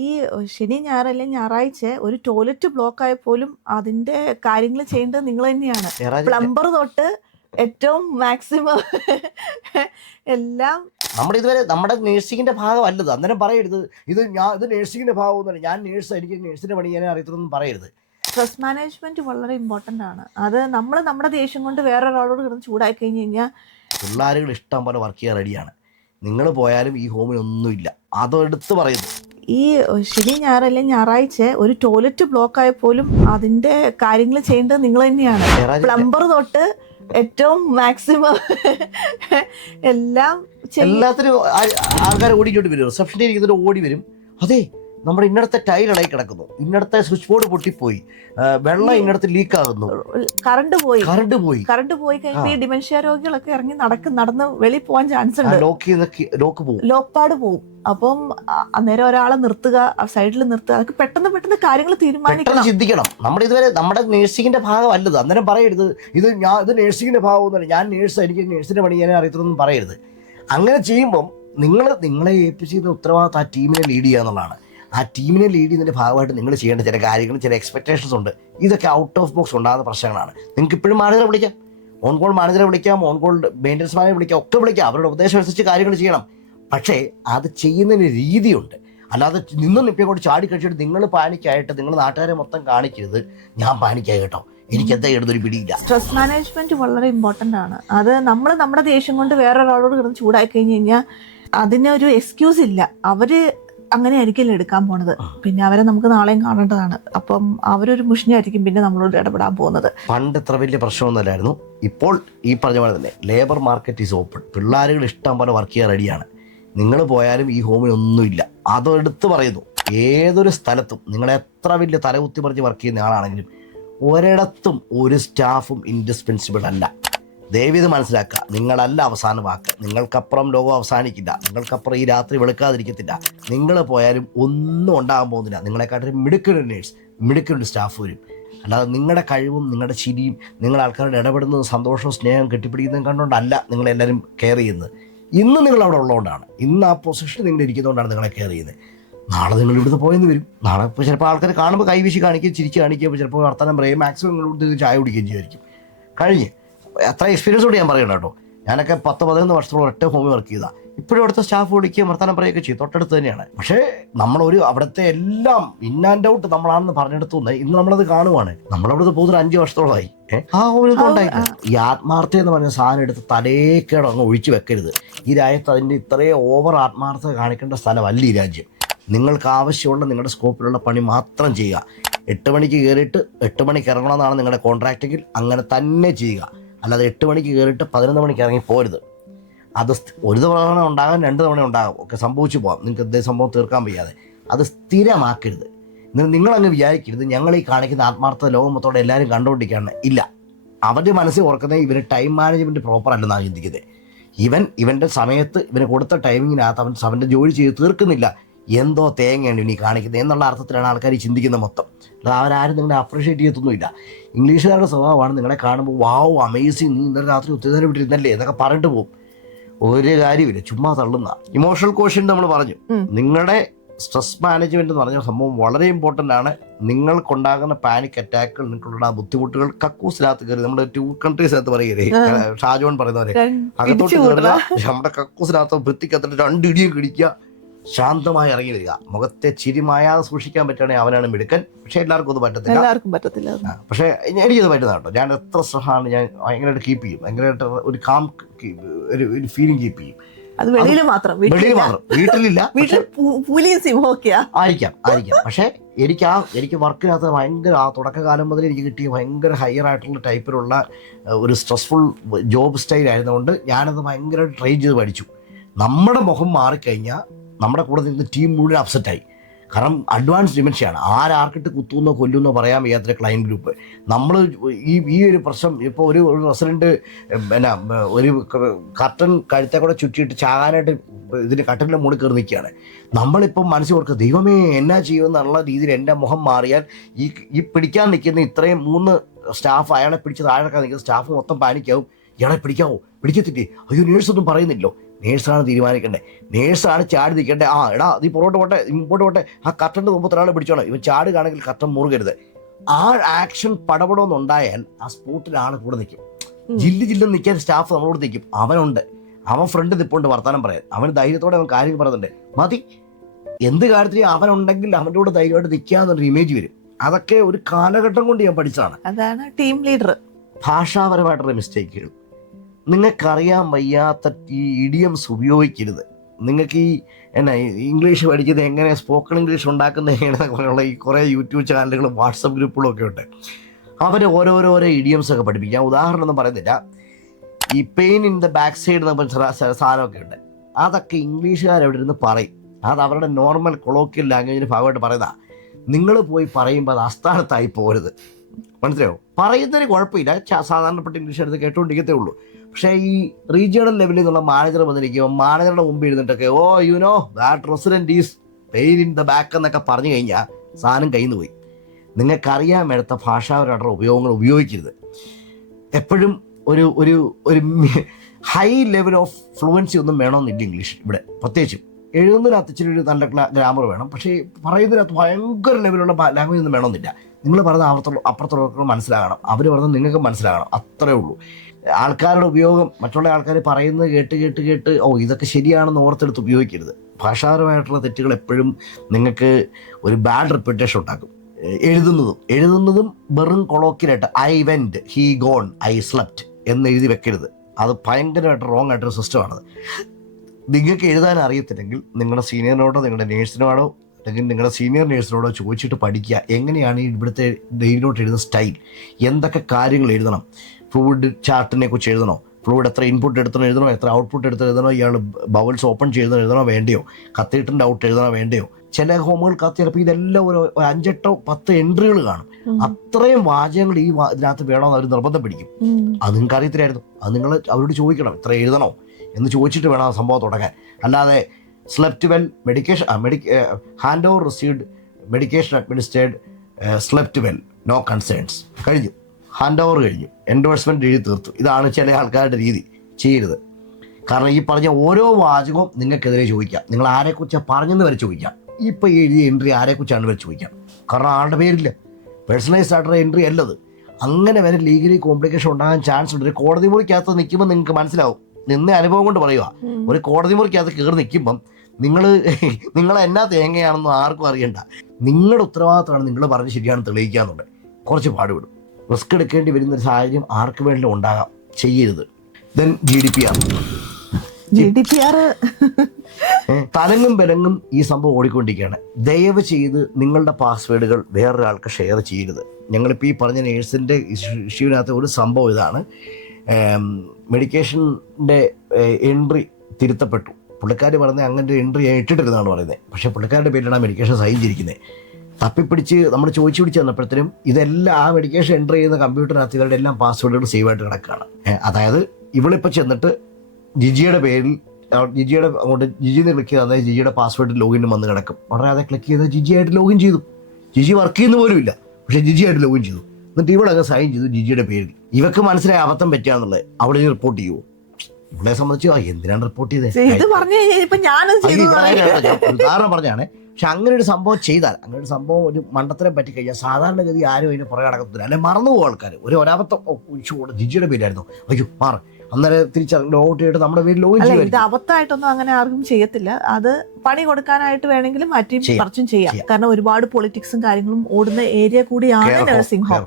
ഈ ശനി ഞായറല്ലേ ഞായറാഴ്ച ഒരു ടോയ്ലറ്റ് ബ്ലോക്ക് ആയ പോലും അതിന്റെ കാര്യങ്ങൾ ചെയ്യേണ്ടത് നിങ്ങൾ തന്നെയാണ്. പ്ലംബർ തൊട്ട് ഏറ്റവും മാക്സിമം എല്ലാം നമ്മുടെ ഇതുവരെ നമ്മുടെ നേഴ്സിംഗിന്റെ ഭാഗമല്ലത്. അന്നേരം പറയരുത്. ഇത് ഞാൻ ഇത് നേഴ്സിംഗിന്റെ ഭാഗമൊന്നുമല്ല. ഞാൻ നേഴ്സ് എനിക്ക് നേഴ്സിന്റെ പണി ഞാൻ അറിയത്തുള്ളൂ പറയരുത്. സ്ട്രെസ് മാനേജ്മെന്റ് വളരെ ഇമ്പോർട്ടന്റ് ആണ്. അത് നമ്മൾ നമ്മുടെ ദേഷ്യം കൊണ്ട് വേറെ വേറൊരാളോട് കിടന്ന് ചൂടായി കഴിഞ്ഞ് കഴിഞ്ഞാൽ പിള്ളേരുകൾ ഇഷ്ടം പോലെ വർക്ക് ചെയ്യാൻ റെഡിയാണ് നിങ്ങൾ പോയാലും ഈ ഹോമിനൊന്നുമില്ല അതെടുത്ത് പറയുന്നു. ഈ ശനി ഞായറല്ലേ ഞായറാഴ്ച ഒരു ടോയ്ലറ്റ് ബ്ലോക്ക് ആയ പോലും അതിന്റെ കാര്യങ്ങൾ ചെയ്യേണ്ടത് നിങ്ങൾ തന്നെയാണ്. പ്ലംബർ തൊട്ട് ഏറ്റവും മാക്സിമം എല്ലാം എല്ലാത്തിനും ആൾക്കാർ ഓടിക്കോട്ട് വരും. റിസപ്ഷനിൽ ഇരിക്കുന്നവർ ഓടി വരും. അതെ നമ്മുടെ ഇന്നടത്തെ ടൈൽ ഇളകി കിടക്കുന്നു. ഇന്നടത്തെ സ്വിച്ച് ബോർഡ് പൊട്ടിപ്പോയി. വെള്ളം ഇന്നടത്ത് ലീക്ക് ആകുന്നു കറണ്ട് പോയി. കറണ്ട് പോയി. കറണ്ട് പോയി കഴിഞ്ഞാൽ ഈ ഡിമെൻഷ്യ രോഗികളൊക്കെ ഇറങ്ങി നടക്കും നടന്ന് വെളി പോകാൻ ചാൻസ് ഉണ്ട്. ലോക്ക് ലോക്ക് പോകും ലോക്ക്പാട് പോകും അപ്പം അന്നേരം ഒരാളെ നിർത്തുക സൈഡിൽ നിർത്തുക അതൊക്കെ പെട്ടെന്ന് പെട്ടെന്ന് കാര്യങ്ങൾ തീരുമാനിക്കണം. ചിന്തിക്കണം. നമ്മൾ ഇതുവരെ നമ്മുടെ നേഴ്സിംഗിന്റെ ഭാഗമല്ലത്. അന്നേരം പറയരുത് ഇത് ഞാൻ ഇത് നേഴ്സിംഗിന്റെ ഭാഗമൊന്നുമല്ല. ഞാൻ നേഴ്സ് എനിക്ക് നേഴ്സിന്റെ പണി ഞാൻ അറിയത്തുള്ളൊന്നും പറയരുത്. അങ്ങനെ ചെയ്യുമ്പം നിങ്ങൾ നിങ്ങളെ ഏൽപ്പിച്ചിരുന്ന ഉത്തരവാദിത്തം ആ ടീമിനെ ലീഡ് ചെയ്യുക എന്നുള്ളതാണ്. ആ ടീമിനെ ലീഡ് ചെയ്യുന്നതിന്റെ ഭാഗമായിട്ട് നിങ്ങൾ ചെയ്യേണ്ട ചില കാര്യങ്ങൾ ചില എക്സ്പെക്ടേഷൻസ് ഉണ്ട്. ഇതൊക്കെ ഔട്ട് ഓഫ് ബോക്സ് ഉണ്ടാകുന്ന പ്രശ്നങ്ങളാണ്. നിങ്ങൾക്ക് ഇപ്പോഴും മാനേജറെ വിളിക്കാം. ഓൺ കോൾ മാനേജറെ വിളിക്കാം ഓൺ കോൾ മെയിന്റനൻസ് മാനേജറെ വിളിക്കാം ഒക്കെ വിളിക്കാം. അവരുടെ ഉപദേശം അനുസരിച്ച് കാര്യങ്ങൾ ചെയ്യണം. പക്ഷേ അത് ചെയ്യുന്നതിന് രീതിയുണ്ട്. അല്ലാതെ നിന്നും ഇപ്പം കൂടി ചാടി കഴിച്ചിട്ട് നിങ്ങൾ പാനിക്കായിട്ട് നിങ്ങൾ നാട്ടുകാരെ മൊത്തം കാണിക്കരുത്. ഞാൻ പാനിക്കായി കേട്ടോ. പിടിയില്ല. സ്ട്രെസ് മാനേജ്മെന്റ് വളരെ ഇമ്പോർട്ടന്റ് ആണ്. അത് നമ്മൾ നമ്മുടെ ദേഷ്യം കൊണ്ട് വേറൊരാളോട് കിടന്ന് ചൂടായി കഴിഞ്ഞു കഴിഞ്ഞാൽ അതിനൊരു എക്സ്ക്യൂസ് ഇല്ല. അവർ അങ്ങനെ ആയിരിക്കില്ല എടുക്കാൻ പോണത്? പിന്നെ അവരെ നമുക്ക് നാളെയും കാണേണ്ടതാണ്. അപ്പം അവരൊരു മുഷിഞ്ഞായിരിക്കും പിന്നെ നമ്മളോട് ഇടപെടാൻ പോകുന്നത്. പണ്ട് ഇത്ര വലിയ പ്രശ്നമൊന്നുമല്ലായിരുന്നു. ഇപ്പോൾ ഈ പറഞ്ഞ പോലെ തന്നെ ലേബർ മാർക്കറ്റ് ഈസ് ഓപ്പൺ പിള്ളേരുകൾ ഇഷ്ടം പോലെ വർക്ക് ചെയ്യാൻ റെഡിയാണ് നിങ്ങൾ പോയാലും ഈ ഹോമിനൊന്നുമില്ല അതെടുത്ത് പറയുന്നു. ഏതൊരു സ്ഥലത്തും നിങ്ങൾ എത്ര വലിയ തലകുത്തി പറിച്ച് വർക്ക് ചെയ്യുന്ന ആളാണെങ്കിലും ഒരിടത്തും ഒരു സ്റ്റാഫും ഇൻഡിസ്പെൻസിബിൾ അല്ല. ദയവിത് മനസ്സിലാക്കുക. നിങ്ങളല്ല അവസാന വാക്ക്. നിങ്ങൾക്കപ്പുറം ലോകം അവസാനിക്കില്ല. നിങ്ങൾക്കപ്പുറം ഈ രാത്രി വെളുക്കാതിരിക്കത്തില്ല. നിങ്ങൾ പോയാലും ഒന്നും ഉണ്ടാകാൻ പോകുന്നില്ല. നിങ്ങളെക്കാട്ടിലും മിടുക്കൊരു നേഴ്സ് മിടുക്കൊരു സ്റ്റാഫ് വരും. അല്ലാതെ നിങ്ങളുടെ കഴിവും നിങ്ങളുടെ ചിരിയും നിങ്ങൾ ആൾക്കാരുടെ ഇടപെടുന്നതും സന്തോഷവും സ്നേഹം കെട്ടിപ്പിടിക്കുന്നതും കണ്ടുകൊണ്ടല്ല നിങ്ങളെല്ലാവരും കെയർ ചെയ്യുന്നത്. ഇന്ന് നിങ്ങൾ അവിടെ ഉള്ളതുകൊണ്ടാണ്. ഇന്ന് ആ പൊസിഷൻ നിങ്ങൾ ഇരിക്കുന്നതുകൊണ്ടാണ് നിങ്ങളെ കെയർ ചെയ്യുന്നത്. നാളെ നിങ്ങൾ ഇവിടുന്ന് പോയെന്ന് വരും. നാളെ ഇപ്പോൾ ചിലപ്പോൾ ആൾക്കാർ കാണുമ്പോൾ കൈവീശി കാണിക്കുകയും ചിരിച്ച് കാണിക്കുകയും ചിലപ്പോൾ വർത്തമാനം പറയും മാക്സിമം നിങ്ങളുടെ ചായ കുടിക്കുകയും ചെയ്യുമായിരിക്കും. കഴിഞ്ഞ്. അത്ര എക്സ്പീരിയൻസ് കൂടി ഞാൻ പറയണം കേട്ടോ. ഞാനൊക്കെ പത്ത് പതിനൊന്ന് വർഷത്തോളം ഒറ്റ ഹോമിൽ വർക്ക് ചെയ്താൽ ഇപ്പോഴും അവിടുത്തെ സ്റ്റാഫ് വിളിക്കുകയും വർത്തമാനം പറയുകയൊക്കെ ചെയ്യും. തൊട്ടടുത്ത് തന്നെയാണ്. പക്ഷേ നമ്മളൊരു അവിടുത്തെ എല്ലാം ഇൻ ആൻഡ് ഔട്ട് നമ്മളാണെന്ന് പറഞ്ഞെടുത്തു ഇന്ന് നമ്മളത് കാണുവാണ്. നമ്മളവിടുത്തെ പോകുന്ന അഞ്ച് വർഷത്തോളമായി. ആ ഉണ്ടായിട്ടില്ല. ഈ ആത്മാർത്ഥ എന്ന് പറഞ്ഞ സാധനം എടുത്ത് തലേക്കേട് അങ്ങ് ഒഴിച്ചു വെക്കരുത്. ഈ രാജ്യത്ത് അതിന്റെ ഇത്രയും ഓവർ ആത്മാർത്ഥത കാണിക്കേണ്ട സ്ഥലമല്ല ഈ രാജ്യം. നിങ്ങൾക്ക് ആവശ്യമുള്ള നിങ്ങളുടെ സ്കോപ്പിലുള്ള പണി മാത്രം ചെയ്യുക. എട്ട് മണിക്ക് കയറിയിട്ട് എട്ട് മണിക്ക് ഇറങ്ങണമെന്നാണ് നിങ്ങളുടെ കോൺട്രാക്റ്റെങ്കിൽ അങ്ങനെ തന്നെ ചെയ്യുക. അല്ലാതെ എട്ട് മണിക്ക് കയറിയിട്ട് പതിനൊന്ന് മണിക്ക് ഇറങ്ങി പോരുത്. അത് ഒരു തവണ ഉണ്ടാകാം രണ്ട് തവണ ഉണ്ടാകാം. ഒക്കെ സംഭവിച്ചു പോകാം നിങ്ങൾക്ക് എന്തേ സംഭവം തീർക്കാൻ വയ്യാതെ. അത് സ്ഥിരമാക്കരുത്. നിങ്ങളങ്ങ് വിചാരിക്കരുത്. ഞങ്ങൾ ഈ കാണിക്കുന്ന ആത്മാർത്ഥ ലോകം മൊത്തോടെ എല്ലാവരും കണ്ടുകൊണ്ടിരിക്കുകയാണ്. ഇല്ല. അവരുടെ മനസ്സിൽ ഓർക്കുന്നത് ഇവർ ടൈം മാനേജ്മെന്റ് പ്രോപ്പർ അല്ലെന്നാണ് ചിന്തിക്കുന്നത്. ഇവൻ ഇവന്റെ സമയത്ത് ഇവന് കൊടുത്ത ടൈമിങ്ങിനകത്ത് അവൻ അവന്റെ ജോലി ചെയ്ത് തീർക്കുന്നില്ല. എന്തോ തേങ്ങയാണ് ഇനി കാണിക്കുന്നത് എന്നുള്ള അർത്ഥത്തിലാണ് ആൾക്കാർ ചിന്തിക്കുന്നത് മൊത്തം. അവരാരും നിങ്ങളെ അപ്രീഷിയേറ്റ് ചെയ്യത്തൊന്നുമില്ല. ഇംഗ്ലീഷുകാരുടെ സ്വഭാവമാണ് നിങ്ങളെ കാണുമ്പോൾ വാവ് അമേസിങ് നീ ഇന്നലെ രാത്രി ഒത്തിരി നേരം വിട്ടിരുന്നല്ലേ എന്നൊക്കെ പറഞ്ഞിട്ട് പോകും. ഒരു കാര്യമില്ല ചുമ്മാ തള്ളുന്ന. ഇമോഷണൽ കോഷൻ നമ്മൾ പറഞ്ഞു. നിങ്ങളുടെ സ്ട്രെസ് മാനേജ്മെന്റ് എന്ന് പറഞ്ഞ സംഭവം വളരെ ഇമ്പോർട്ടന്റ് ആണ്. നിങ്ങൾക്കുണ്ടാകുന്ന പാനിക് അറ്റാക്കുകൾ നിങ്ങൾക്കുള്ള ബുദ്ധിമുട്ടുകൾ കക്കൂസിനകത്ത് കയറി. നമ്മുടെ ടു കൺട്രീസിനകത്ത് അകത്ത് ആ. ഷാജോൺ പറയുന്നവരെ. അകത്തോട്ട് കയറുക. നമ്മുടെ കക്കൂസിനകത്ത് വൃത്തിക്കത്തിട്ട് രണ്ട് ഇടിയും കിടിക്കുക ശാന്തമായി ഇറങ്ങി വരിക. മുഖത്തെ ചിരി മായാതെ സൂക്ഷിക്കാൻ പറ്റുകയാണെങ്കിൽ അവനാണ് മിടുക്കൻ. പക്ഷെ എല്ലാവർക്കും അത് പറ്റത്തില്ല. എല്ലാവർക്കും പറ്റത്തില്ല. പക്ഷേ എനിക്കത് പറ്റുന്ന കേട്ടോ. ഞാൻ എത്ര സ്ട്രെസ്സാണ് ഞാൻ ഭയങ്കരമായിട്ട് കീപ്പ് ചെയ്യും. ഭയങ്കരമായിട്ട് ഒരു കാം ഒരു ഒരു ഫീലിംഗ് കീപ്പ് ചെയ്യും. അത് വെളിയിൽ മാത്രം. വെളിയിൽ മാത്രം. വീട്ടിലില്ല. വീട്ടിൽ പു- പുലിയും സിംഹമൊക്കെയാ ആയിരിക്കാം ആയിരിക്കാം. പക്ഷേ എനിക്ക് ആ എനിക്ക് വർക്കിനകത്ത് ഭയങ്കര ആ തുടക്കകാലം മുതൽ എനിക്ക് കിട്ടിയ ഭയങ്കര ഹയർ ആയിട്ടുള്ള ടൈപ്പിലുള്ള ഒരു സ്ട്രെസ്ഫുൾ ജോബ് സ്റ്റൈൽ ആയിരുന്നുകൊണ്ട് ഞാനത് ഭയങ്കരമായിട്ട് ട്രെയിൻ ചെയ്ത് പഠിച്ചു. നമ്മുടെ മുഖം മാറിക്കഴിഞ്ഞാൽ നമ്മുടെ കൂടെ നിന്ന് ടീം മുഴുവൻ അപ്സെറ്റായി കാരണം അഡ്വാൻസ് ഡിമെൻഷ്യയാണ് ആരാർക്കിട്ട് കുത്തുന്നോ കൊല്ലുന്നോ പറയാൻ വയ്യാത്തൊരു ക്ലൈന്റ് ഗ്രൂപ്പ് നമ്മൾ ഈ ഈ ഒരു പ്രശ്നം ഇപ്പോൾ ഒരു റെസിഡന്റ് പിന്നെ ഒരു കർട്ടൻ കഴുത്തെ കൂടെ ചുറ്റിയിട്ട് ചാകാനായിട്ട് ഇതിന് കട്ടലിന്റെ മുകളിൽ കയറി നിൽക്കുകയാണ്. നമ്മളിപ്പം മനസ്സിൽ ഓർക്കുക ദൈവമേ എന്നാ ചെയ്യുമെന്നുള്ള രീതിയിൽ എന്റെ മുഖം മാറിയാൽ ഈ ഈ പിടിക്കാൻ നിൽക്കുന്ന ഇത്രയും മൂന്ന് സ്റ്റാഫ് അയാളെ പിടിച്ച് താഴെ നിൽക്കുന്ന സ്റ്റാഫ് മൊത്തം പാനിക്കാവും ഇയാളെ പിടിക്കാവോ? പിടിക്കത്തില്ലേ? അയ്യോ നേഴ്സൊന്നും പറയുന്നില്ലോ നേഴ്സാണ് തീരുമാനിക്കണ്ടേ. നേഴ്സാണ് ചാടി നിൽക്കണ്ടേ. ആ എടാ നീ പുറകോട്ട് പോട്ടെ ഇങ്ങോട്ട് പോട്ടെ. ആ കർട്ടന്റെ മുമ്പത്തെ ഒരാളെ പിടിച്ചോണം ഇവൻ ചാടുകയാണെങ്കിൽ കർട്ടൻ മുറുകരുത്. ആ ആക്ഷൻ പടപടമെന്നുണ്ടായാൽ ആ സ്പോട്ടിൽ ആൾ കൂടെ നിൽക്കും. ജില്ല ജില്ല ജില്ലെന്ന് നിൽക്കാൻ സ്റ്റാഫ് നമ്മളോട് നിൽക്കും. അവനുണ്ട്. അവൻ ഫ്രണ്ട് നിൽപ്പുണ്ട് വർത്താനം പറയാൻ. അവൻ ധൈര്യത്തോടെ അവൻ കാര്യം പറയുന്നുണ്ട്. മതി. എന്ത് കാര്യത്തിലും അവനുണ്ടെങ്കിൽ അവന്റെ കൂടെ ധൈര്യമായിട്ട് നിൽക്കാന്നൊരു ഇമേജ് വരും. അതൊക്കെ ഒരു കാലഘട്ടം കൊണ്ട് ഞാൻ പഠിച്ചതാണ്. അതാണ് ടീം ലീഡർ ഭാഷാപരമായിട്ടുള്ള മിസ്റ്റേക്കുകൾ നിങ്ങൾക്കറിയാൻ വയ്യാത്ത ഈ ഇഡിയംസ് ഉപയോഗിക്കരുത്. നിങ്ങൾക്ക് ഈ എന്നാ ഇംഗ്ലീഷ് പഠിക്കുന്നത് എങ്ങനെ സ്പോക്കൺ ഇംഗ്ലീഷ് ഉണ്ടാക്കുന്ന പോലെയുള്ള ഈ കുറേ യൂട്യൂബ് ചാനലുകളും വാട്സപ്പ് ഗ്രൂപ്പുകളും ഒക്കെ ഉണ്ട്. അവർ ഓരോരോരോ ഇഡിയംസ് ഒക്കെ പഠിപ്പിക്കാം. ഉദാഹരണം ഒന്നും പറയുന്നില്ല. ഈ pain in the back side എന്ന് സാധനമൊക്കെ ഉണ്ട്. അതൊക്കെ ഇംഗ്ലീഷുകാർ അവിടെ ഇരുന്ന് പറയും. അത് അവരുടെ നോർമൽ കൊളോക്കിയൽ ലാംഗ്വേജിന് ഭാഗമായിട്ട് പറയുന്നതാണ് നിങ്ങൾ പോയി പറയുമ്പോൾ അത് അസ്ഥാനത്തായി പോരുത്. മനസ്സിലായോ? പറയുന്നതിന് കുഴപ്പമില്ല. സാധാരണപ്പെട്ട ഇംഗ്ലീഷ് എടുത്ത് കേട്ടുകൊണ്ടിരിക്കത്തേ ഉള്ളൂ. പക്ഷേ ഈ റീജിയണൽ ലെവലിൽ നിന്നുള്ള മാനേജർ വന്നിരിക്കുമ്പോൾ മാനേജറുടെ മുമ്പ് ഇരുന്നിട്ടൊക്കെ ഓ you know that resident is pain in the back എന്നൊക്കെ പറഞ്ഞു കഴിഞ്ഞാൽ സാധനം കയ്യിൽ നിന്ന് പോയി. നിങ്ങൾക്കറിയാൻ മേടത്ത ഭാഷാപരമായിട്ടുള്ള ഉപയോഗങ്ങൾ ഉപയോഗിക്കരുത്. എപ്പോഴും ഒരു ഒരു ഒരു ഹൈ ലെവൽ ഓഫ് ഫ്ലുവൻസി ഒന്നും വേണമെന്നില്ല ഇംഗ്ലീഷ് ഇവിടെ. പ്രത്യേകിച്ചും എഴുതുന്നതിനകത്ത് ഇച്ചിരി ഒരു നല്ല ഗ്രാമർ വേണം. പക്ഷേ പറയുന്നതിനകത്ത് ഭയങ്കര ലെവലുള്ള ലാംഗ്വേജ് ഒന്നും വേണമെന്നില്ല. നിങ്ങൾ പറഞ്ഞ അപ്പുറത്തുള്ള അപ്പുറത്തുള്ളവർക്ക് മനസ്സിലാകണം. അവർ പറഞ്ഞത് നിങ്ങൾക്ക് മനസ്സിലാകണം. അത്രേ ഉള്ളൂ. ആൾക്കാരുടെ ഉപയോഗം മറ്റുള്ള ആൾക്കാർ പറയുന്നത് കേട്ട് കേട്ട് കേട്ട് ഓ ഇതൊക്കെ ശരിയാണെന്ന് ഓർത്തെടുത്ത് ഉപയോഗിക്കരുത്. ഭാഷാപരമായിട്ടുള്ള തെറ്റുകൾ എപ്പോഴും നിങ്ങൾക്ക് ഒരു ബാഡ് റെപ്യൂട്ടേഷൻ ഉണ്ടാക്കും. എഴുതുന്നതും എഴുതുന്നതും വെറും കൊളോക്കിലായിട്ട് I went he gone I slept എന്ന് എഴുതി വെക്കരുത്. അത് ഭയങ്കരമായിട്ട് റോങ് ആയിട്ടൊരു സിസ്റ്റമാണത് നിങ്ങൾക്ക് എഴുതാൻ അറിയത്തില്ലെങ്കിൽ നിങ്ങളുടെ സീനിയറിനോടോ നിങ്ങളുടെ നേഴ്സിനോടോ അല്ലെങ്കിൽ നിങ്ങളുടെ സീനിയർ നേഴ്സിനോടോ ചോദിച്ചിട്ട് പഠിക്കുക. എങ്ങനെയാണ് ഇവിടുത്തെ ഡെയിലി നോട്ട് എഴുതുന്ന സ്റ്റൈൽ എന്തൊക്കെ കാര്യങ്ങൾ എഴുതണം? ഫ്ലൂയിഡ് ചാർട്ടിനെ കുറിച്ച് എഴുതണോ? ഫ്ലൂഡ് എത്ര ഇൻപുട്ട് എടുത്തണോ എഴുതണോ? എത്ര ഔട്ട്പുട്ട് എടുത്ത് എഴുതണോ? ഇയാൾ ബൗൾസ് ഓപ്പൺ ചെയ്തോ എഴുതണോ വേണ്ടയോ? കത്തീട്ടിന്റെ ഔട്ട് എഴുതണോ വേണ്ടയോ? ചില ഹോമുകൾക്കകത്ത് ചിലപ്പോൾ ഇതെല്ലാം ഒരു അഞ്ചെട്ടോ പത്ത് എൻട്രികൾ കാണും. അത്രയും വാചകങ്ങൾ ഈ ഇതിനകത്ത് വേണമെന്ന് അവർ നിർബന്ധം പിടിക്കും. അത് നിങ്ങൾക്ക് അറിയത്തില്ലായിരുന്നു അത് നിങ്ങൾ അവരോട് ചോദിക്കണം ഇത്ര എഴുതണോ എന്ന് ചോദിച്ചിട്ട് വേണം ആ സംഭവം തുടങ്ങാൻ. അല്ലാതെ slept well medication medica hand over received medication administered slept well no concerns കഴിഞ്ഞു. ഹാൻഡ് ഓവർ കഴിഞ്ഞു. എൻഡോഴ്സ്മെന്റ് എഴുതി തീർത്തു. ഇതാണ് ചില ആൾക്കാരുടെ രീതി. ചെയ്യരുത്. കാരണം ഈ പറഞ്ഞ ഓരോ വാചകവും നിങ്ങൾക്കെതിരെ ചോദിക്കാം. നിങ്ങൾ ആരെക്കുറിച്ചാണ് പറഞ്ഞെന്ന് വരെ ചോദിക്കാം. ഇപ്പോൾ ഈ എഴുതിയ എൻട്രി ആരെക്കുറിച്ചാണ് വരെ ചോദിക്കാം. കാരണം ആളുടെ പേരില്ല. പേഴ്സണലൈസ് ആയിട്ടുള്ള എൻട്രി അല്ലത്. അങ്ങനെ വരെ ലീഗലി കോംപ്ലിക്കേഷൻ ഉണ്ടാകാൻ ചാൻസ് ഉണ്ട്. ഒരു കോടതി മുറിക്കകത്ത് നിൽക്കുമ്പോൾ നിങ്ങൾക്ക് മനസ്സിലാവും. നിന്ന അനുഭവം കൊണ്ട് പറയുക ഒരു കോടതി മുറിക്കകത്ത് കയറി നിൽക്കുമ്പം നിങ്ങൾ നിങ്ങൾ എന്നാ തേങ്ങയാണെന്നും ആർക്കും അറിയണ്ട. നിങ്ങളുടെ ഉത്തരവാദിത്തമാണ് നിങ്ങൾ പറഞ്ഞ് ശരിയാണ് തെളിയിക്കാന്നുണ്ട് കുറച്ച് പാടുപെടും. റിസ്ക് എടുക്കേണ്ടി വരുന്ന ഒരു സാഹചര്യം ആർക്ക് വേണ്ടി ഉണ്ടാകാം. ചെയ്യരുത്. Then G D P R G D P R തലങ്ങും ബലങ്ങും ഈ സംഭവം ഓടിക്കൊണ്ടിരിക്കുകയാണ്. ദയവ് ചെയ്ത് നിങ്ങളുടെ പാസ്വേഡുകൾ വേറൊരാൾക്ക് ഷെയർ ചെയ്യരുത്. ഞങ്ങളിപ്പോൾ ഈ പറഞ്ഞ നേഴ്സിന്റെ ഇഷ്യൂവിനകത്ത് ഒരു സംഭവം ഇതാണ്. മെഡിക്കേഷന്റെ എൻട്രി തിരുത്തപ്പെട്ടു. പുള്ളിക്കാർ പറഞ്ഞ അങ്ങനെ എൻട്രി ഞാൻ ഇട്ടിട്ടിരുന്നാണ് പറയുന്നത് പക്ഷേ പുള്ളിക്കാരുടെ പേരിലാണ് ആ മെഡിക്കേഷൻ സൈൻ ചെയ്തിരിക്കുന്നത് തപ്പിപ്പിടിച്ച് നമ്മൾ ചോദിച്ചു പിടിച്ച് വന്നപ്പോഴത്തേനും ഇതെല്ലാം ആ മെഡിക്കേഷൻ എന്റർ ചെയ്യുന്ന കമ്പ്യൂട്ടറിനകത്ത് ഇവരുടെ എല്ലാം പാസ്വേഡുകൾ സേവ് ആയിട്ട് കിടക്കുകയാണ്. അതായത് ഇവളിപ്പോൾ ചെന്നിട്ട് ജിജിയുടെ പേരിൽ ജിജിയുടെ അങ്ങോട്ട് ജിജിന്ന് ക്ലിക്ക് ചെയ്താൽ ജിജിയുടെ പാസ്വേഡ് ലോഗിൻ വന്ന് കിടക്കും. ഉടനെ അത് ക്ലിക്ക് ചെയ്ത് ജിജി ആയിട്ട് ലോഗിൻ ചെയ്തു. ജിജി വർക്ക് ചെയ്യുന്ന പോലും ഇല്ല. പക്ഷേ ജിജി ആയിട്ട് ലോഗിൻ ചെയ്തു. എന്നിട്ട് ഇവളങ്ങ് സൈൻ ചെയ്തു ജിജിയുടെ പേരിൽ. ഇവക്ക് മനസ്സിലായ അബദ്ധം പറ്റിയാന്നുള്ളത് അവിടെ റിപ്പോർട്ട് ചെയ്യുമോ ഇവളെ സംബന്ധിച്ച് എന്തിനാണ് റിപ്പോർട്ട് ചെയ്തത് പറഞ്ഞു ഇവിടെ ഉദാഹരണം പറഞ്ഞാണ് പക്ഷെ അങ്ങനെ ഒരു സംഭവം ചെയ്താൽ അങ്ങനെ ഒരു സംഭവം ഒരു മണ്ടത്തരം പറ്റി കഴിഞ്ഞാൽ സാധാരണഗതി ആരും അതിന് പുറകെ നടക്കത്തില്ല. അല്ലെങ്കിൽ മറന്നു പോകും ആൾക്കാർ ഒരു ഒരാപത്തം ജിജിയുടെ പേരായിരുന്നു അയ്യോ മാറി. അന്നേരം തിരിച്ച് ലോഗ് ചെയ്തിട്ട് നമ്മുടെ പേര് ലോഗിൻ ചെയ്യും ഇത് അബദ്ധമായിട്ടൊന്നും അങ്ങനെ ആർക്കും ചെയ്യത്തില്ല. അത് പണി കൊടുക്കാനായിട്ട് വേണമെങ്കിലും മാറ്റി. പറിച്ചും ചെയ്യാം. കാരണം ഒരുപാട് പൊളിറ്റിക്സും കാര്യങ്ങളും ഓടുന്ന ഏരിയ കൂടിയാണ് നഴ്സിംഗ് ഹോം.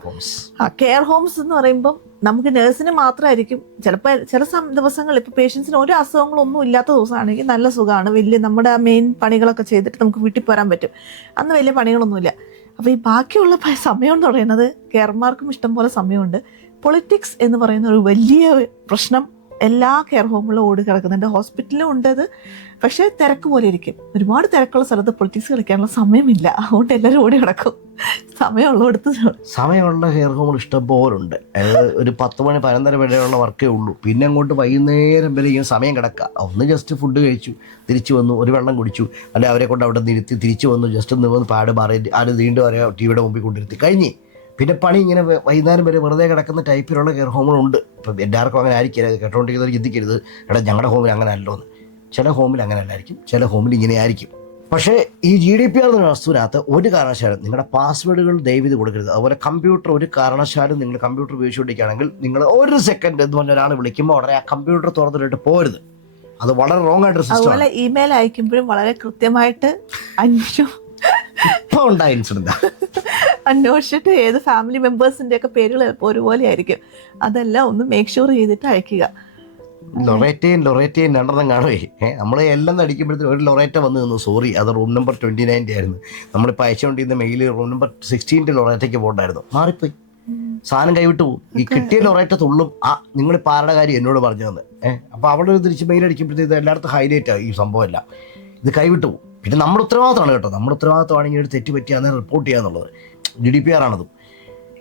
കെയർ ഹോംസ് എന്ന് പറയുമ്പോൾ നമുക്ക് നഴ്സിന് മാത്രമായിരിക്കും ചിലപ്പോൾ ചില ദിവസങ്ങളിൽ ഇപ്പോൾ പേഷ്യൻസിന് ഒരു അസുഖങ്ങളൊന്നും ഇല്ലാത്ത ദിവസമാണെങ്കിൽ നല്ല സുഖമാണ് വലിയ നമ്മുടെ ആ മെയിൻ പണികളൊക്കെ ചെയ്തിട്ട് നമുക്ക് വീട്ടിൽ പോരാൻ പറ്റും. അന്ന് വലിയ പണികളൊന്നുമില്ല. അപ്പോൾ ഈ ബാക്കിയുള്ള സമയം എന്ന് പറയുന്നത് കെയർമാർക്കും ഇഷ്ടംപോലെ സമയമുണ്ട്. പൊളിറ്റിക്സ് എന്ന് പറയുന്ന ഒരു വലിയ പ്രശ്നം എല്ലാ കെയർ ഹോമുകളും ഓടി കിടക്കുന്നുണ്ട്. ഹോസ്പിറ്റലും ഉണ്ട് അത്. പക്ഷേ തിരക്ക് പോലെ ഇരിക്കും. ഒരുപാട് തിരക്കുള്ള സ്ഥലത്ത് പൊളിറ്റിക്സ് കളിക്കാനുള്ള സമയമില്ല. അതുകൊണ്ട് എല്ലാവരും ഓടി കിടക്കും സമയമുള്ളടുത്ത് സമയമുള്ള കെയർ ഹോമുകൾ ഇഷ്ടം പോലുണ്ട്. അതായത് ഒരു പത്ത് മണി പതിനൊന്നര വരെയുള്ള വർക്കേ ഉള്ളൂ. പിന്നെ അങ്ങോട്ട് വൈകുന്നേരം വരെ ഇങ്ങനെ സമയം കിടക്കുക. ഒന്ന് ജസ്റ്റ് ഫുഡ് കഴിച്ചു തിരിച്ചു വന്നു ഒരു വെള്ളം കുടിച്ചു. അല്ലെങ്കിൽ അവരെ കൊണ്ട് അവിടെ നിർത്തി തിരിച്ചു വന്നു ജസ്റ്റ് ഒന്ന് വന്ന് പാട് മാറി അത് വീണ്ടും അവരെ ടി വിയുടെ മുമ്പിൽ കൊണ്ടിരുത്തി കഴിഞ്ഞ് പിന്നെ പണി ഇങ്ങനെ വൈകുന്നേരം വരെ വെറുതെ കിടക്കുന്ന ടൈപ്പിലുള്ള കെയർ ഹോമുകളുണ്ട് ഇപ്പം എല്ലാവർക്കും അങ്ങനെ ആയിരിക്കില്ല. ഇത് കേട്ടോണ്ടിരിക്കുന്നവർ ചിന്തിക്കരുത്. എടാ ഞങ്ങളുടെ ഹോമിൽ അങ്ങനെ അല്ലോ എന്ന് ചില ഹോമിൽ അങ്ങനെ അല്ലായിരിക്കും. ചില ഹോമിൽ ഇങ്ങനെ ആയിരിക്കും. പക്ഷേ ഈ ജി ഡി പി ആർ എന്ന വസ്തുവിനകത്ത് ഒരു കാരണവശാലും നിങ്ങളുടെ പാസ്വേഡുകൾ ദയവിത് കൊടുക്കരുത്. അതുപോലെ കമ്പ്യൂട്ടർ ഒരു കാരണവശാലും നിങ്ങൾ കമ്പ്യൂട്ടർ ഉപയോഗിച്ചുകൊണ്ടിരിക്കുകയാണെങ്കിൽ നിങ്ങൾ ഒരു സെക്കൻഡ് എന്ന് പറഞ്ഞ ഒരാൾ വിളിക്കുമ്പോൾ ഉടനെ ആ കമ്പ്യൂട്ടർ തുറന്നിട്ട് പോരുത്. അത് വളരെ റോങ് ആയിട്ട് അതുപോലെ ഇമെയിൽ അയക്കുമ്പോഴും വളരെ കൃത്യമായിട്ട് അഞ്ചു ഇപ്പൊ ഉണ്ടായ ഇൻസിഡന്റ് അന്വേഷിച്ചിട്ട് ഏത് ഫാമിലി മെമ്പേഴ്സിന്റെ ഒക്കെ പേരുകൾ ചിലപ്പോൾ ഒരുപോലെ ആയിരിക്കും അതെല്ലാം ഒന്ന് മേക്ക് ഷുവർ ചെയ്തിട്ട് അയക്കുക. ലൊറേറ്റയും ലൊറേറ്റയും രണ്ടെണ്ണം ഏഹ് നമ്മൾ എല്ലാം അടിക്കുമ്പോഴത്തേക്കും ഒരു ലൊറേറ്റ വന്ന് നിന്നു. സോറി അത് റൂം നമ്പർ ട്വന്റി നയന്റെ ആയിരുന്നു. നമ്മളിപ്പോൾ അയച്ചുകൊണ്ടിരുന്ന മെയിൽ റൂം നമ്പർ സിക്സ്റ്റീന്റെ ലൊറേറ്റയ്ക്ക് പോകണ്ടായിരുന്നു. മാറിപ്പോയി. സാധനം കൈവിട്ട് പോകും ഈ കിട്ടിയ ലൊറേറ്റ തുള്ളും. ആ നിങ്ങൾ ആരുടെ കാര്യം എന്നോട് പറഞ്ഞു തന്നെ ഏഹ് അപ്പോൾ അവിടെ ഒരു തിരിച്ച് മെയിൽ അടിക്കുമ്പോഴത്തേക്ക് എല്ലായിടത്തും ഹൈലൈറ്റ് ആകും ഈ സംഭവമല്ല. ഇത് കൈവിട്ട് പോകും പിന്നെ നമ്മുടെ ഉത്തരവാദിത്തമാണ് കേട്ടോ. നമ്മുടെ ഉത്തരവാദിത്തമാണെങ്കിൽ ഒരു തെറ്റ് പറ്റി റിപ്പോർട്ട് റിപ്പോർട്ട് ചെയ്യാന്നുള്ളത്. ജി ഡി പി ആർ ആണതും.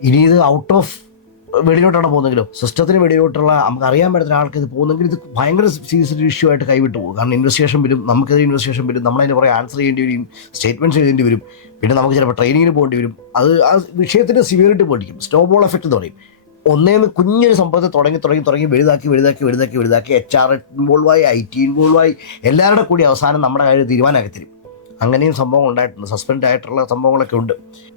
ഇനി ഇത് ഔട്ട് ഓഫ് വെളിയിലോട്ടാണ് പോകുന്നെങ്കിലോ സിസ്റ്റത്തിന് വെളിയിലോട്ടുള്ള നമുക്ക് അറിയാൻ പറ്റുന്ന ആൾക്ക് ഇത് പോകുന്നെങ്കിൽ ഇത് ഭയങ്കര സീരിയസ് ഇഷ്യൂ ആയിട്ട് കൈവിട്ട് പോകും. കാരണം ഇൻവെസ്റ്റിഗേഷൻ വരും നമുക്കത് ഇൻവെസ്റ്റിഗേഷൻ വരും നമ്മളതിന് കുറേ ആൻസർ ചെയ്യേണ്ടി വരും സ്റ്റേറ്റ്മെന്റ്സ് എഴുതേണ്ടി വരും. പിന്നെ നമുക്ക് ചിലപ്പോൾ ട്രെയിനിങ്ങിന് പോകേണ്ടി വരും. അത് ആ വിഷയത്തിന്റെ സിവിയറിറ്റി പഠിക്കും സ്നോബോൾ എഫക്റ്റ് എന്ന് പറയും. ഒന്നേന്ന് കുഞ്ഞൊരു സംഭവത്തെ തുടങ്ങി തുടങ്ങി തുടങ്ങി വലുതാക്കി വലുതാക്കി വലുതാക്കി വലുതാക്കി എച്ച് ആർ ഇൻവോൾവായി ഐ ടി ഇൻവോൾവായി എല്ലാവരുടെ കൂടി അവസാനം നമ്മുടെ കാര്യം തീരുമാനമാക്കി തരും. അങ്ങനെയും സംഭവം ഉണ്ടായിട്ടുണ്ട് സസ്പെൻഡ് ആയിട്ടുള്ള സംഭവങ്ങളൊക്കെ ഉണ്ട്.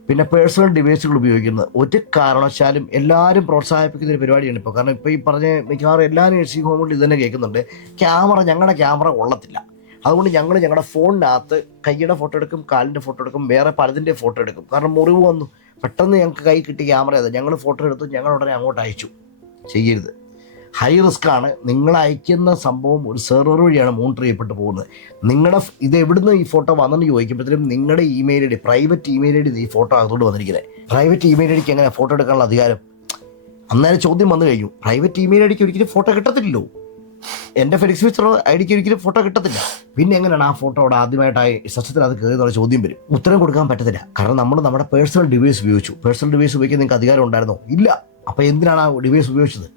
പിന്നെ പേഴ്സണൽ ഡിവൈസുകൾ ഉപയോഗിക്കുന്നത്. ഒരു കാരണവശാലും എല്ലാവരും പ്രോത്സാഹിപ്പിക്കുന്ന ഒരു പരിപാടിയാണ് ഇപ്പോൾ കാരണം ഇപ്പോൾ ഈ പറഞ്ഞ മിക്കവാറും എല്ലാ നേഴ്സിംഗ് ഹോമുകളിൽ ഇത് തന്നെ കേൾക്കുന്നുണ്ട്. ക്യാമറ ഞങ്ങളുടെ ക്യാമറ കൊള്ളത്തില്ല. അതുകൊണ്ട് ഞങ്ങൾ ഞങ്ങളുടെ ഫോണിനകത്ത് കൈയുടെ ഫോട്ടോ എടുക്കും കാലിന്റെ ഫോട്ടോ എടുക്കും വേറെ പലതിന്റെ ഫോട്ടോ എടുക്കും. കാരണം മുറിവ് വന്നു. പെട്ടെന്ന് ഞങ്ങൾക്ക് കൈ കിട്ടിയ ക്യാമറ അത്. ഞങ്ങൾ ഫോട്ടോ എടുത്തു ഞങ്ങൾ ഉടനെ അങ്ങോട്ട് അയച്ചു. ചെയ്യരുത്. ഹൈ റിസ്ക് ആണ് നിങ്ങൾ അയക്കുന്ന സംഭവം ഒരു സെർവർ വഴിയാണ് മോണിറ്റർ ചെയ്യപ്പെട്ട് പോകുന്നത്. നിങ്ങളുടെ ഇത് എവിടുന്ന് ഈ ഫോട്ടോ വന്നെന്ന് ചോദിക്കുമ്പോഴത്തേനും നിങ്ങളുടെ email I D private email I D ഈ ഫോട്ടോ അതുകൊണ്ട് വന്നിരിക്കുന്നത് പ്രൈവറ്റ് ഇമെയിൽ ഐ ഡിക്ക് എങ്ങനെ ഫോട്ടോ എടുക്കാനുള്ള അധികാരം? അന്നേരം ചോദ്യം വന്നു കഴിഞ്ഞു. പ്രൈവറ്റ് ഇമെയിൽ ഐ ഡിക്ക് ഒരിക്കലും ഫോട്ടോ കിട്ടത്തില്ലല്ലോ. എന്റെ ഫെലിക്സ് ഫീച്ചർ ഐ ഡിക്ക് ഒരിക്കലും ഫോട്ടോ കിട്ടത്തില്ല. പിന്നെ എങ്ങനെയാണ് ആ ഫോട്ടോ അവിടെ ആദ്യമായിട്ടായി സത്യത്തിൽ അത് കയറി എന്നുള്ള ചോദ്യം വരും. ഉത്തരം കൊടുക്കാൻ പറ്റത്തില്ല. കാരണം നമ്മൾ നമ്മുടെ പേഴ്സണൽ ഡിവൈസ് ഉപയോഗിച്ചു. പേഴ്സണൽ ഡിവൈസ് ഉപയോഗിക്കാൻ നിങ്ങൾക്ക് അധികാരം ഉണ്ടായിരുന്നോ? ഇല്ല. അപ്പോൾ എന്തിനാണ് ആ ഡിവൈസ് ഉപയോഗിച്ചത്?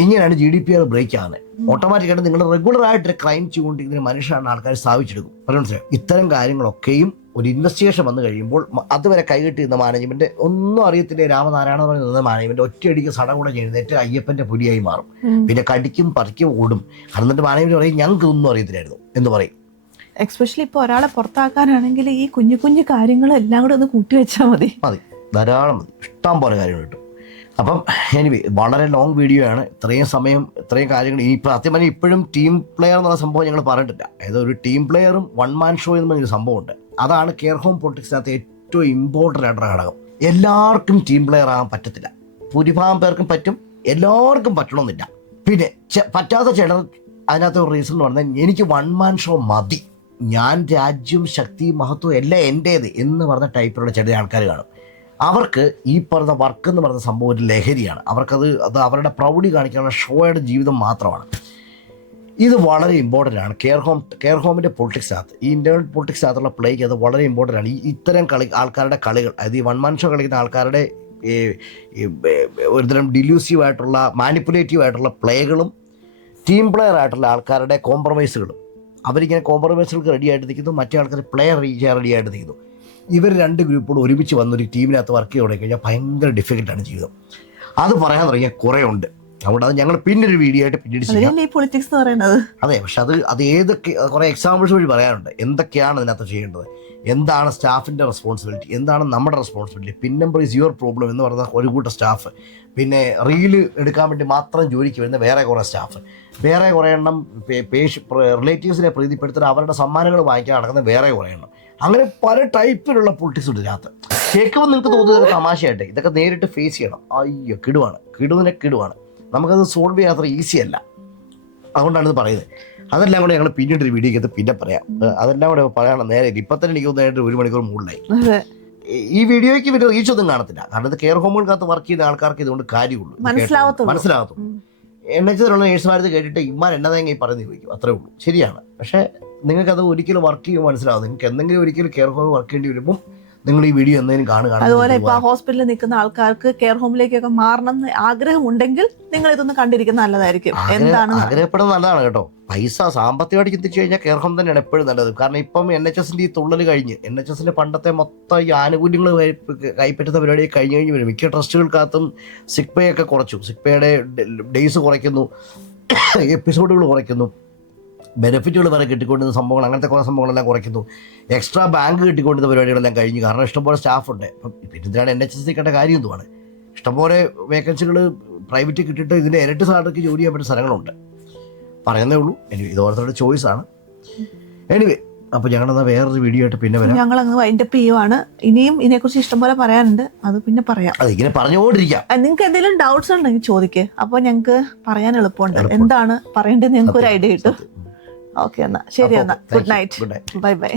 ഇങ്ങനെയാണ് G D P R break ആകുന്നത് ഓട്ടോമാറ്റിക്കായിട്ട് നിങ്ങൾ റെഗുലർ ആയിട്ട് ക്രൈം ഇതിന് മനുഷ്യരാണ് ആൾക്കാർ സ്ഥാപിച്ചെടുക്കും. പറഞ്ഞു മനസ്സിലായോ? ഇത്തരം കാര്യങ്ങളൊക്കെയും ഒരു ഇൻവെസ്റ്റിഗേഷൻ വന്നു കഴിയുമ്പോൾ അതുവരെ കൈകെട്ടിയിരുന്ന മാനേജ്മെന്റ് ഒന്നും അറിയത്തില്ല. രാമനാരായണ എന്ന് പറയുന്ന മാനേജ്മെന്റ് ഒറ്റയടിക്ക് സടകൂടെ എഴുന്നേറ്റ് അയ്യപ്പന്റെ പുലിയായി മാറും. പിന്നെ കടിക്കും പറിക്കും ഓടും. എന്നിട്ട് മാനേജ്മെന്റ് പറയും ഞങ്ങൾക്ക് ഇതൊന്നും അറിയത്തില്ലായിരുന്നു എന്ന് പറയും. എക്സ്പെഷ്യലി ഇപ്പോൾ ഒരാളെ പുറത്താക്കാനാണെങ്കിൽ ഈ കുഞ്ഞു കുഞ്ഞു കാര്യങ്ങളെല്ലാം കൂടെ ഒന്ന് കൂട്ടി വെച്ചാൽ മതി. മതി. ധാരാളം മതി. ഇഷ്ടം പോലെ കാര്യങ്ങൾ കിട്ടും. അപ്പം എനിവേ വളരെ ലോങ് വീഡിയോ ആണ്. ഇത്രയും സമയം ഇത്രയും കാര്യങ്ങൾ. ഇനി സത്യം പറഞ്ഞാൽ ഇപ്പോഴും ടീം പ്ലെയർ എന്നുള്ള സംഭവം ഞങ്ങൾ പറഞ്ഞിട്ടില്ല. അതായത് ഒരു ടീം പ്ലെയറും വൺ മാൻ ഷോ എന്ന് പറഞ്ഞൊരു സംഭവമുണ്ട്. അതാണ് കെയർ ഹോം പൊളിറ്റിക്സിനകത്ത് ഏറ്റവും ഇമ്പോർട്ടന്റ് ആയിട്ടുള്ള ഘടകം. എല്ലാവർക്കും ടീം പ്ലെയർ ആകാൻ പറ്റത്തില്ല. ഭൂരിഭാഗം പേർക്കും പറ്റും. എല്ലാവർക്കും പറ്റണമെന്നില്ല പിന്നെ പറ്റാത്ത ചിലർ അതിനകത്ത് ഒരു റീസൺ എന്ന് പറഞ്ഞാൽ എനിക്ക് വൺ മാൻ ഷോ മതി. ഞാൻ രാജ്യം ശക്തി മഹത്വം എല്ലാം എന്റേത് എന്ന് പറഞ്ഞ ടൈപ്പിലുള്ള ചില ആൾക്കാർ കാണും. അവർക്ക് ഈ പറഞ്ഞ വർക്ക് എന്ന് പറയുന്ന സംഭവം ഒരു ലഹരിയാണ്. അവർക്കത് അത് അവരുടെ പ്രൗഢി കാണിക്കാനുള്ള ഷോയുടെ ജീവിതം മാത്രമാണ്. ഇത് വളരെ ഇമ്പോർട്ടന്റ് ആണ്. കെയർ ഹോം കെയർ ഹോമിന്റെ പൊളിറ്റിക്സിനകത്ത് ഈ ഇന്റർണൽ പൊളിറ്റിക്സിനകത്തുള്ള പ്ലേക്ക് അത് വളരെ ഇമ്പോർട്ടന്റ് ആണ്. ഈ ഇത്തരം കളി ആൾക്കാരുടെ കളികൾ അതായത് ഈ വൺ മൻ കളിക്കുന്ന ആൾക്കാരുടെ ഒരുതരം ഡിലൂസീവ് ആയിട്ടുള്ള മാനിപ്പുലേറ്റീവ് ആയിട്ടുള്ള പ്ലേകളും ടീം പ്ലെയർ ആയിട്ടുള്ള ആൾക്കാരുടെ കോംപ്രമൈസുകളും അവരിങ്ങനെ കോംപ്രമൈസുകൾക്ക് റെഡി ആയിട്ട് നിൽക്കുന്നു. മറ്റേ ആൾക്കാർ പ്ലെയർ ചെയ്യാൻ റെഡി ആയിട്ട് നിൽക്കുന്നു. ഇവർ രണ്ട് ഗ്രൂപ്പുകൾ ഒരുമിച്ച് വന്നൊരു ടീമിനകത്ത് വർക്ക് ചെയ്ത് തുടങ്ങി കഴിഞ്ഞാൽ ഭയങ്കര ഡിഫിക്കൽട്ടാണ് ജീവിതം. അത് പറയാൻ തുടങ്ങിയ കുറേ ഉണ്ട്. അതുകൊണ്ട് അത് ഞങ്ങൾ പിന്നൊരു വീഡിയോ ആയിട്ട് പിന്നീട് പൊളിറ്റിക്സ് പറയുന്നത്? അതെ പക്ഷെ അത് അത് ഏതൊക്കെ കുറേ എക്സാമ്പിൾസ് വഴി പറയാനുണ്ട്. എന്തൊക്കെയാണ് അതിനകത്ത് ചെയ്യേണ്ടത്? എന്താണ് സ്റ്റാഫിന്റെ റെസ്പോൺസിബിലിറ്റി എന്താണ് നമ്മുടെ responsibility pin number is your problem എന്ന് പറയുന്ന ഒരു കൂട്ടം സ്റ്റാഫ് പിന്നെ റീൽ എടുക്കാൻ വേണ്ടി മാത്രം ജോലിക്ക് വരുന്ന വേറെ കുറേ സ്റ്റാഫ് വേറെ കുറേ എണ്ണം പേഷ് റിലേറ്റീവ്സിനെ പ്രീതിപ്പെടുത്തുന്ന അവരുടെ സമ്മാനങ്ങൾ വാങ്ങിക്കാൻ നടക്കുന്ന വേറെ കുറേ എണ്ണം. അങ്ങനെ പല ടൈപ്പിലുള്ള പൊളിറ്റിക്സ് ഉണ്ട് ഇതിനകത്ത്. കേൾക്കുമ്പോൾ നിങ്ങൾക്ക് തോന്നുന്നത് തമാശയായിട്ട്. ഇതൊക്കെ നേരിട്ട് ഫേസ് ചെയ്യണം. അയ്യോ കിടുവാണ്. കിടുവിനെ കിടുവാണ്. നമുക്കത് സോൾവ് ചെയ്യാത്ര ഈസി അല്ല. അതുകൊണ്ടാണ് ഇത് പറയുന്നത്. അതെല്ലാം കൂടെ ഞങ്ങൾ പിന്നീട് ഒരു വീഡിയോക്കകത്ത് പിന്നെ പറയാം. അതെല്ലാം കൂടെ പറയാണ് നേരെ ഇപ്പം തന്നെ എനിക്ക് തോന്നുന്നതായിട്ട് ഒരു മണിക്കൂർ മുകളിലായി. ഈ- വീഡിയോയ്ക്ക് വലിയ റീച്ച് ഒന്നും കാണത്തില്ല. കാരണം ഇത് കെയർ ഹോമുകൾക്കകത്ത് വർക്ക് ചെയ്യുന്ന ആൾക്കാർക്ക് ഇതുകൊണ്ട് കാര്യമുള്ളൂ. മനസ്സിലാകത്തു. മനസ്സിലാകത്തുള്ളൂ. എൻ എച്ച് നേഴ്സുമാരത് കേട്ടിട്ട് ഇമ്മാർ എന്നതെങ്കിൽ ഈ പറഞ്ഞു ചോദിക്കും. അത്രേ ഉള്ളൂ. ശരിയാണ്. പക്ഷേ നിങ്ങൾക്കത് ഒരിക്കലും വർക്ക് ചെയ്യുമ്പോൾ മനസ്സിലാവും. നിങ്ങൾക്ക് എന്തെങ്കിലും ഒരിക്കലും കെയർ ഹോമിൽ വർക്ക് ചെയ്യേണ്ടി വരുമ്പോൾ നിങ്ങൾ ഈ വീഡിയോ എന്തെങ്കിലും കാണുക അതുപോലെ ഇപ്പൊ ഹോസ്പിറ്റലിൽ നിൽക്കുന്ന ആൾക്കാർക്ക് കെയർ ഹോമിലേക്കൊക്കെ മാറണം എന്ന് ആഗ്രഹമുണ്ടെങ്കിൽ നിങ്ങൾ ഇതൊന്ന് കണ്ടിരിക്കുന്ന നല്ലതായിരിക്കും. എന്താണ് ആഗ്രഹപ്പെടുന്നത് നല്ലതാണ് കേട്ടോ. പൈസ സാമ്പത്തികമായിട്ട് ചിന്തിച്ചു കഴിഞ്ഞാൽ കെയർ ഹോം തന്നെയാണ് എപ്പോഴും നല്ലത്. കാരണം ഇപ്പം എൻ എച്ച് എസിന്റെ ഈ തുള്ളൽ കഴിഞ്ഞ് എൻ എച്ച് എസിന്റെ പണ്ടത്തെ മൊത്തം ഈ ആനുകൂല്യങ്ങൾ കൈപ്പറ്റുന്ന പരിപാടി കഴിഞ്ഞ് കഴിഞ്ഞ് വരും. മിക്ക ട്രസ്റ്റുകൾക്കകത്തും സിക് പേ ഒക്കെ കുറച്ചു. സിക് പേയുടെ ഡേയ്സ് കുറയ്ക്കുന്നു. എപ്പിസോഡുകൾ കുറയ്ക്കുന്നു. ബെനിഫിറ്റുകൾ വരെ കിട്ടിക്കൊണ്ടിരുന്ന സംഭവങ്ങൾ അങ്ങനത്തെ കുറേ സംഭവങ്ങളെല്ലാം കുറയ്ക്കുന്നു. എക്സ്ട്രാ ബാങ്ക് കിട്ടിക്കൊണ്ടിരുന്ന പരിപാടികളെല്ലാം കഴിഞ്ഞു കാരണം ഇഷ്ടംപോലെ സ്റ്റാഫുണ്ട് ഇപ്പം പിന്നെ ഇതിനാണ് എൻ എച്ച് എസ് സിക്കേണ്ട കാര്യം എന്തുവാണ് ഇഷ്ടംപോലെ വേക്കൻസികൾ പ്രൈവറ്റ് കിട്ടിയിട്ട് ഇതിന്റെ ഇരട്ടി സാലറിക്ക് ജോലി ചെയ്യാൻ പറ്റുന്ന സ്ഥലങ്ങളുണ്ട്. പറയുന്നേ ഉള്ളൂ. എനി ഇത് ഓരോരുത്തരുടെ ചോയ്സാണ് എനിവേ അപ്പോൾ ഞങ്ങളെന്നാൽ വേറൊരു വീഡിയോ ആയിട്ട് പിന്നെ വരാം. ഞങ്ങൾ അങ്ങ് വൈൻഡപ്പ് ചെയ്യുവാണ്. ഇനിയും ഇതിനെക്കുറിച്ച് ഇഷ്ടംപോലെ പറയാനുണ്ട്. അത് പിന്നെ പറയാം. അത് ഇങ്ങനെ പറഞ്ഞുകൊണ്ടിരിക്കാം. നിങ്ങൾക്ക് എന്തെങ്കിലും ഡൗട്ട്സ് ഉണ്ടെങ്കിൽ ചോദിക്കേ. അപ്പോൾ ഞങ്ങൾക്ക് പറയാൻ എളുപ്പമുണ്ട്. എന്താണ് പറയേണ്ടത് ഞങ്ങൾക്ക് ഒരു ഐഡിയ കിട്ടും. ഓക്കെ എന്നാ. ശരി എന്നാ. Good night bye bye